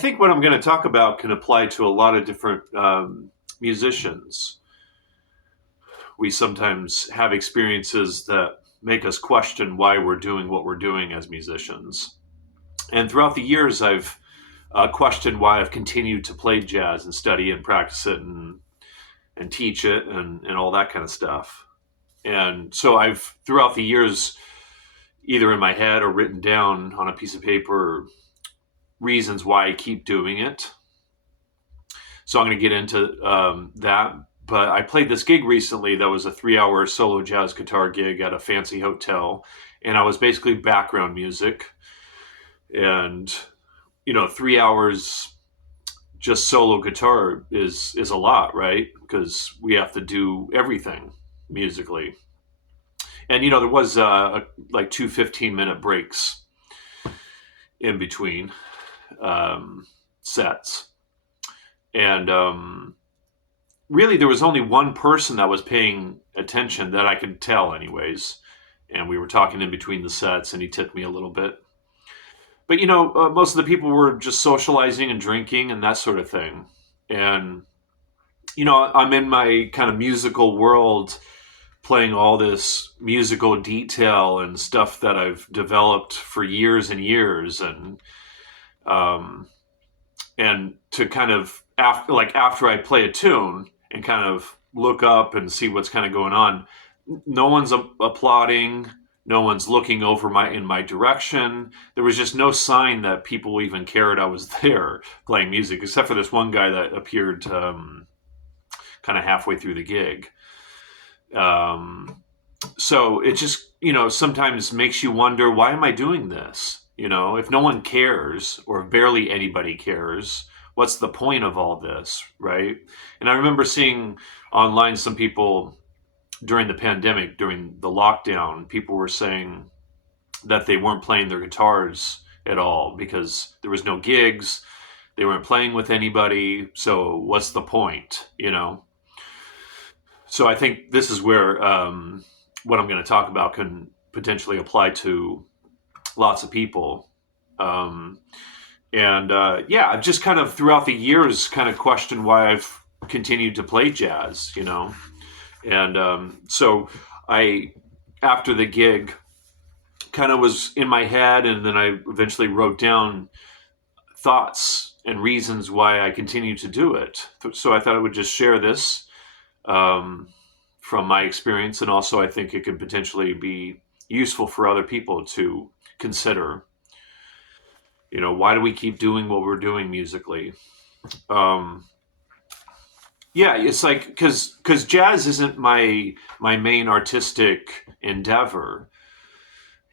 I think what I'm going to talk about can apply to a lot of different musicians. We sometimes have experiences that make us question why we're doing what we're doing as musicians. And throughout the years, I've questioned why I've continued to play jazz and study and practice it and teach it and all that kind of stuff. And so I've, throughout the years, either in my head or written down on a piece of paper, reasons why I keep doing it. So I'm going to get into that. But I played this gig recently that was a 3 hour solo jazz guitar gig at a fancy hotel. And I was basically background music. And, 3 hours just solo guitar is a lot, right? Because we have to do everything musically. And, there was like two 15-minute breaks in between sets. And really, there was only one person that was paying attention that I could tell, anyways. And we were talking in between the sets, and he tipped me a little bit. But, most of the people were just socializing and drinking and that sort of thing. And, I'm in my kind of musical world playing all this musical detail and stuff that I've developed for years and years. And to kind of, after I play a tune and kind of look up and see what's kind of going on, no one's applauding. No one's looking over in my direction. There was just no sign that people even cared I was there playing music, except for this one guy that appeared kind of halfway through the gig. So it just, sometimes makes you wonder, why am I doing this? If no one cares or barely anybody cares, what's the point of all this, right? And I remember seeing online some people during the pandemic, during the lockdown, people were saying that they weren't playing their guitars at all because there was no gigs. They weren't playing with anybody. So what's the point, So I think this is where what I'm going to talk about can potentially apply to lots of people. I've just kind of throughout the years kind of questioned why I've continued to play jazz, And so I, after the gig, kind of was in my head, and then I eventually wrote down thoughts and reasons why I continue to do it. So I thought I would just share this from my experience, and also I think it could potentially be useful for other people to consider. Why do we keep doing what we're doing musically? Yeah, it's like because jazz isn't my main artistic endeavor,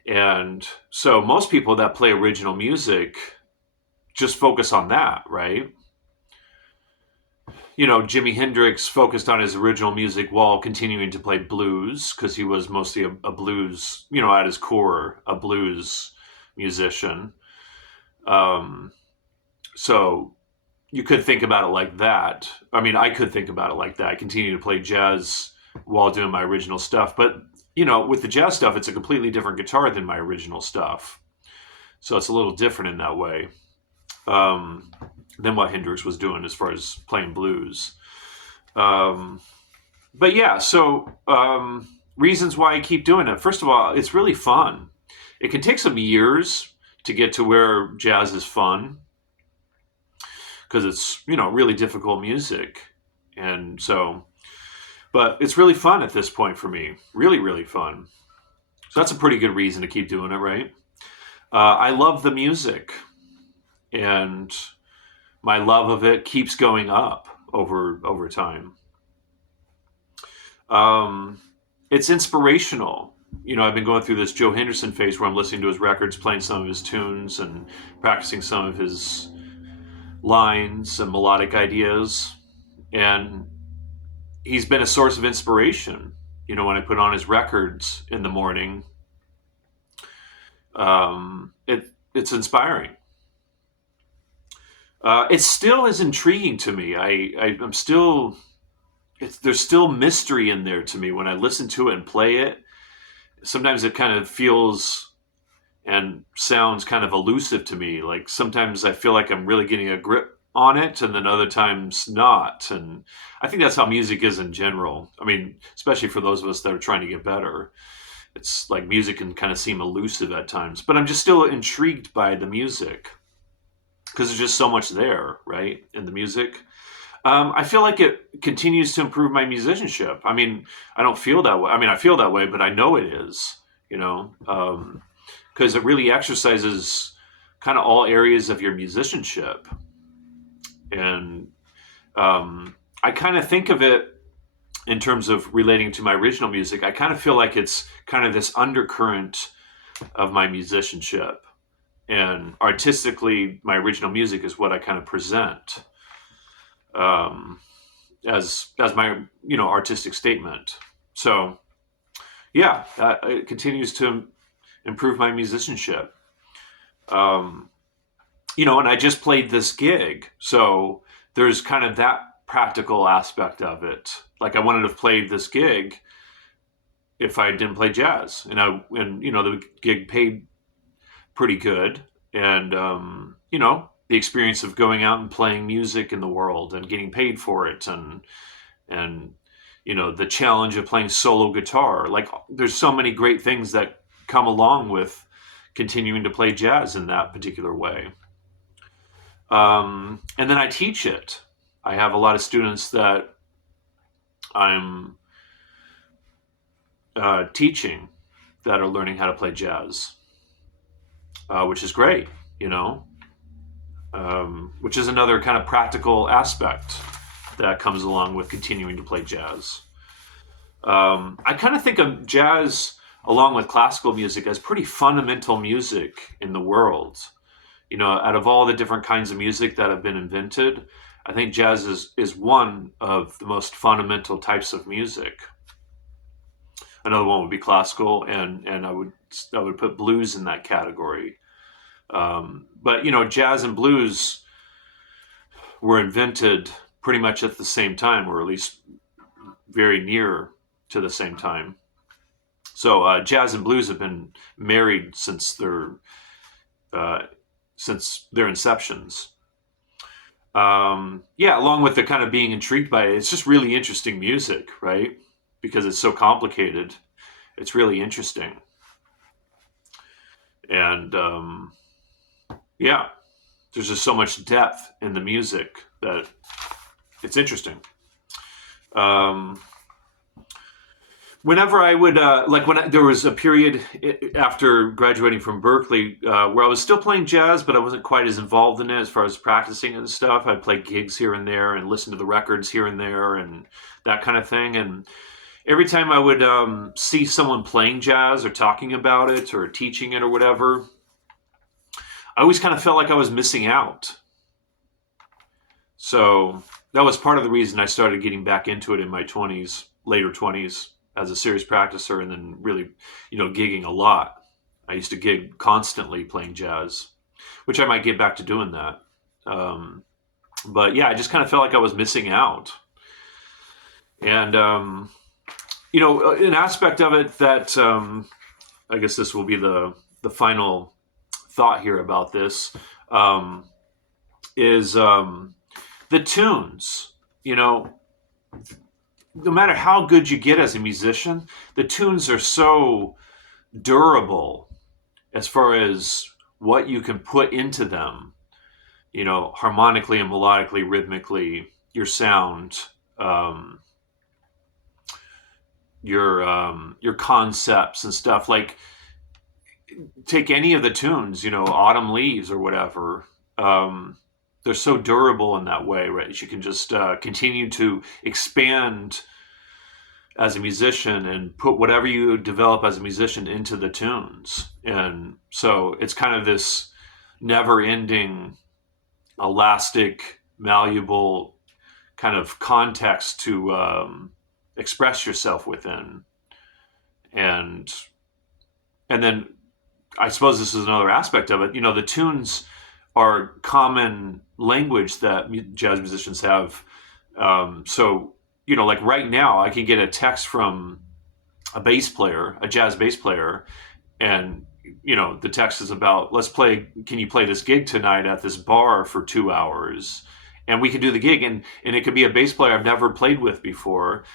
and so most people that play original music just focus on that, right? Jimi Hendrix focused on his original music while continuing to play blues because he was mostly a blues, at his core, a blues musician. So you could think about it like that. I mean, I could think about it like that. I continue to play jazz while doing my original stuff. But, with the jazz stuff, it's a completely different guitar than my original stuff. So it's a little different in that way than what Hendrix was doing as far as playing blues. But yeah, so reasons why I keep doing it. First of all, it's really fun. It can take some years to get to where jazz is fun because it's, really difficult music. And so, but it's really fun at this point for me. Really, really fun. So that's a pretty good reason to keep doing it, right? I love the music, and my love of it keeps going up over time. It's inspirational. I've been going through this Joe Henderson phase where I'm listening to his records, playing some of his tunes, and practicing some of his lines and melodic ideas. And he's been a source of inspiration. When I put on his records in the morning, it's inspiring. It still is intriguing to me. I'm still, there's still mystery in there to me when I listen to it and play it. Sometimes it kind of feels and sounds kind of elusive to me. Like sometimes I feel like I'm really getting a grip on it, and then other times not. And I think that's how music is in general. I mean, especially for those of us that are trying to get better. It's like music can kind of seem elusive at times, but I'm just still intrigued by the music because there's just so much there, right, in the music. I feel like it continues to improve my musicianship. I mean, I don't feel that way. I mean, I feel that way, but I know it is, you know, because it really exercises kind of all areas of your musicianship. And I kind of think of it in terms of relating to my original music. I kind of feel like it's kind of this undercurrent of my musicianship. And artistically, my original music is what I kind of present um, as my artistic statement. So yeah, it continues to improve my musicianship. Um, and I just played this gig, so there's kind of that practical aspect of it. Like I wanted to have played this gig if I didn't play jazz, and the gig paid pretty good, and the experience of going out and playing music in the world and getting paid for it, and the challenge of playing solo guitar. Like there's so many great things that come along with continuing to play jazz in that particular way. And then I teach it. I have a lot of students that I'm teaching that are learning how to play jazz, which is great, which is another kind of practical aspect that comes along with continuing to play jazz. I kind of think of jazz along with classical music as pretty fundamental music in the world. Out of all the different kinds of music that have been invented, I think jazz is one of the most fundamental types of music. Another one would be classical, and I would put blues in that category. But jazz and blues were invented pretty much at the same time, or at least very near to the same time. So jazz and blues have been married since their inceptions. Along with the kind of being intrigued by it, it's just really interesting music, right? Because it's so complicated. It's really interesting. And there's just so much depth in the music that it's interesting. Whenever I would there was a period after graduating from Berklee where I was still playing jazz, but I wasn't quite as involved in it as far as practicing and stuff. I'd play gigs here and there and listen to the records here and there and that kind of thing. And every time I would see someone playing jazz or talking about it or teaching it or whatever, I always kind of felt like I was missing out. So that was part of the reason I started getting back into it in my later 20s, as a serious practicer, and then really, gigging a lot. I used to gig constantly playing jazz, which I might get back to doing that. But yeah, I just kind of felt like I was missing out. And, an aspect of it that I guess this will be the final thought here about this is the tunes. No matter how good you get as a musician, the tunes are so durable as far as what you can put into them, harmonically and melodically, rhythmically, your sound, your concepts and stuff. Like, take any of the tunes, Autumn Leaves or whatever. They're so durable in that way, right? You can just continue to expand as a musician and put whatever you develop as a musician into the tunes. And so it's kind of this never-ending, elastic, malleable kind of context to express yourself within. And then I suppose this is another aspect of it. The tunes are common language that jazz musicians have. So, like right now, I can get a text from a jazz bass player, and the text is about, let's play, can you play this gig tonight at this bar for 2 hours? And we can do the gig, and it could be a bass player I've never played with before,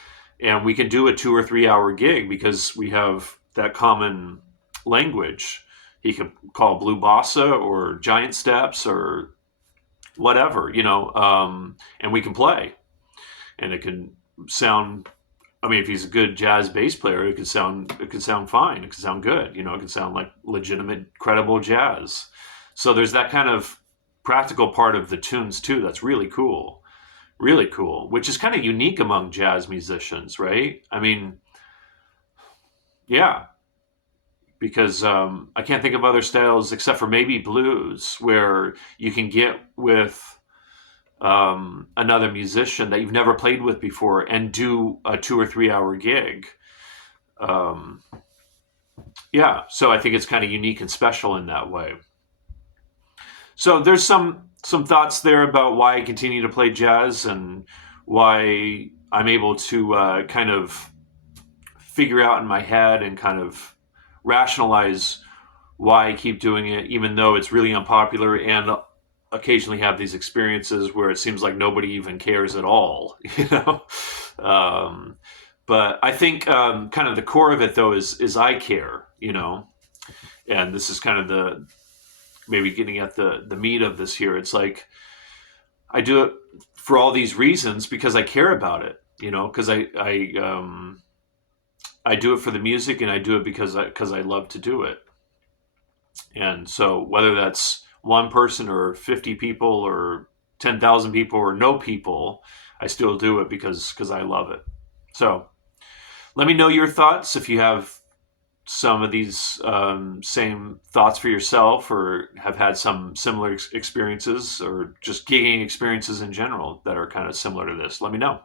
and we can do a 2 or 3 hour gig because we have that common language. He could call blue bossa or giant steps or whatever, and we can play, and it can sound. I mean, if he's a good jazz bass player, it could sound fine. It could sound good. It could sound like legitimate, credible jazz. So there's that kind of practical part of the tunes too. That's really cool, which is kind of unique among jazz musicians, right? I mean, yeah, because I can't think of other styles except for maybe blues where you can get with another musician that you've never played with before and do a 2 or 3 hour gig. Yeah, so I think it's kind of unique and special in that way. So there's some thoughts there about why I continue to play jazz and why I'm able to kind of figure out in my head and kind of rationalize why I keep doing it, even though it's really unpopular, and occasionally have these experiences where it seems like nobody even cares at all, but I think kind of the core of it though is I care, and this is kind of the maybe getting at the meat of this here. It's like I do it for all these reasons because I care about it, because I do it for the music, and I do it because I love to do it. And so whether that's one person or 50 people or 10,000 people or no people, I still do it because I love it. So let me know your thoughts if you have some of these same thoughts for yourself, or have had some similar experiences, or just gigging experiences in general that are kind of similar to this. Let me know.